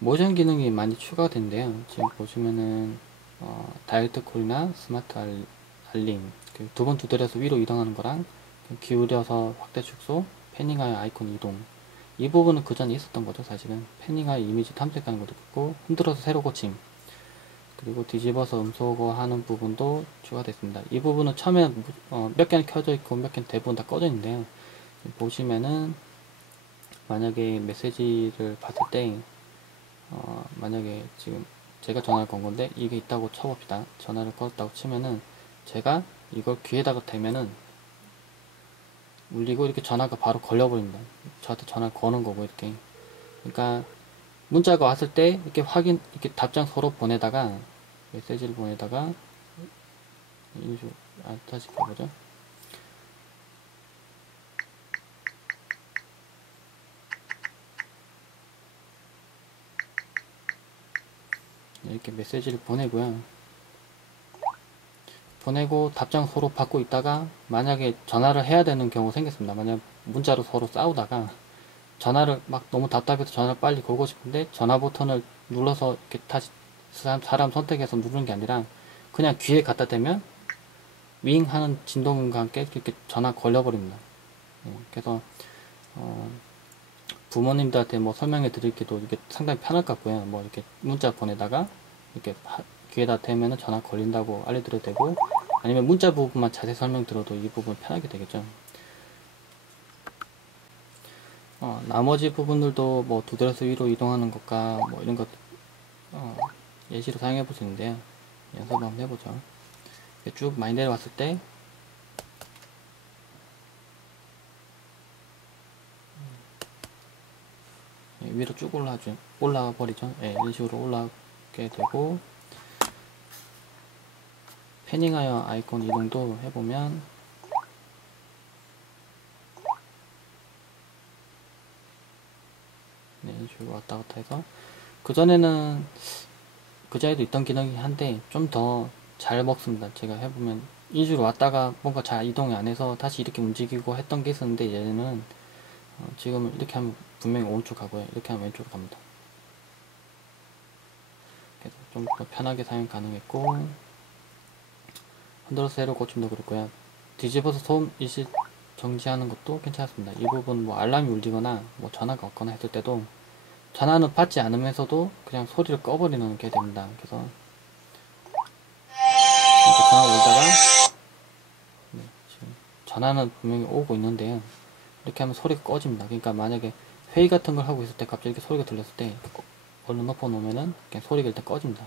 모션 기능이 많이 추가된대요. 지금 보시면은 어, 다이렉트 콜이나 스마트 알, 알림 두 번 두드려서 위로 이동하는 거랑 기울여서 확대 축소, 패닝하여 아이콘 이동 이 부분은 그 전에 있었던 거죠 사실은 패닝하여 이미지 탐색하는 것도 있고 흔들어서 새로 고침 그리고 뒤집어서 음소거 하는 부분도 추가됐습니다. 이 부분은 처음에 어, 몇 개는 켜져 있고 몇 개는 대부분 다 꺼져 있는데요. 보시면은 만약에 메시지를 봤을 때 어, 만약에 지금 제가 전화를 건 건데 이게 있다고 쳐봅시다. 전화를 걸었다고 치면은 제가 이걸 귀에다가 대면은 울리고 이렇게 전화가 바로 걸려버립니다. 저한테 전화를 거는 거고 이렇게. 그러니까 문자가 왔을 때 이렇게 확인 이렇게 답장 서로 보내다가 메시지를 보내다가 인수 아 다시 가보죠. 이렇게 메시지를 보내고요. 보내고 답장 서로 받고 있다가 만약에 전화를 해야 되는 경우 생겼습니다. 만약 문자로 서로 싸우다가 전화를 막 너무 답답해서 전화를 빨리 걸고 싶은데 전화 버튼을 눌러서 이렇게 다시 사람, 사람 선택해서 누르는 게 아니라 그냥 귀에 갖다 대면 윙 하는 진동음과 함께 이렇게 전화 걸려버립니다. 네, 그래서 어, 부모님들한테 뭐 설명해 드리기도 이게 상당히 편할 것 같고요. 뭐 이렇게 문자 보내다가 이렇게 귀에다 대면은 전화 걸린다고 알려드려도 되고 아니면 문자 부분만 자세히 설명 들어도 이 부분 편하게 되겠죠. 어, 나머지 부분들도 뭐 두드려서 위로 이동하는 것과 뭐 이런 것 어, 예시로 사용해 볼 수 있는데요. 연습 한번 해보죠. 쭉 많이 내려왔을 때 예, 위로 쭉 올라가죠. 올라가 버리죠. 예, 이런 식으로 올라 가게 되고 패닝하여 아이콘 이동도 해보면 네, 이런 식으로 왔다 갔다 해서 그전에는 그 자리도 있던 기능이 한데 좀 더 잘 먹습니다. 제가 해보면 이주로 왔다가 뭔가 잘 이동이 안 해서 다시 이렇게 움직이고 했던 게 있었는데 얘는 어, 지금 이렇게 하면 분명히 오른쪽 가고요. 이렇게 하면 왼쪽으로 갑니다. 좀 더 편하게 사용 가능했고 흔들어서 새로 고침도 그렇고요. 뒤집어서 소음 일시 정지하는 것도 괜찮았습니다. 이 부분 뭐 알람이 울리거나 뭐 전화가 왔거나 했을 때도 전화는 받지 않으면서도 그냥 소리를 꺼버리는 게 됩니다. 그래서 전화 울다가 네, 지금 전화는 분명히 오고 있는데요. 이렇게 하면 소리가 꺼집니다. 그러니까 만약에 회의 같은 걸 하고 있을 때 갑자기 이렇게 소리가 들렸을 때 얼른 엎어 놓으면은 그냥 소리가 일단 꺼집니다.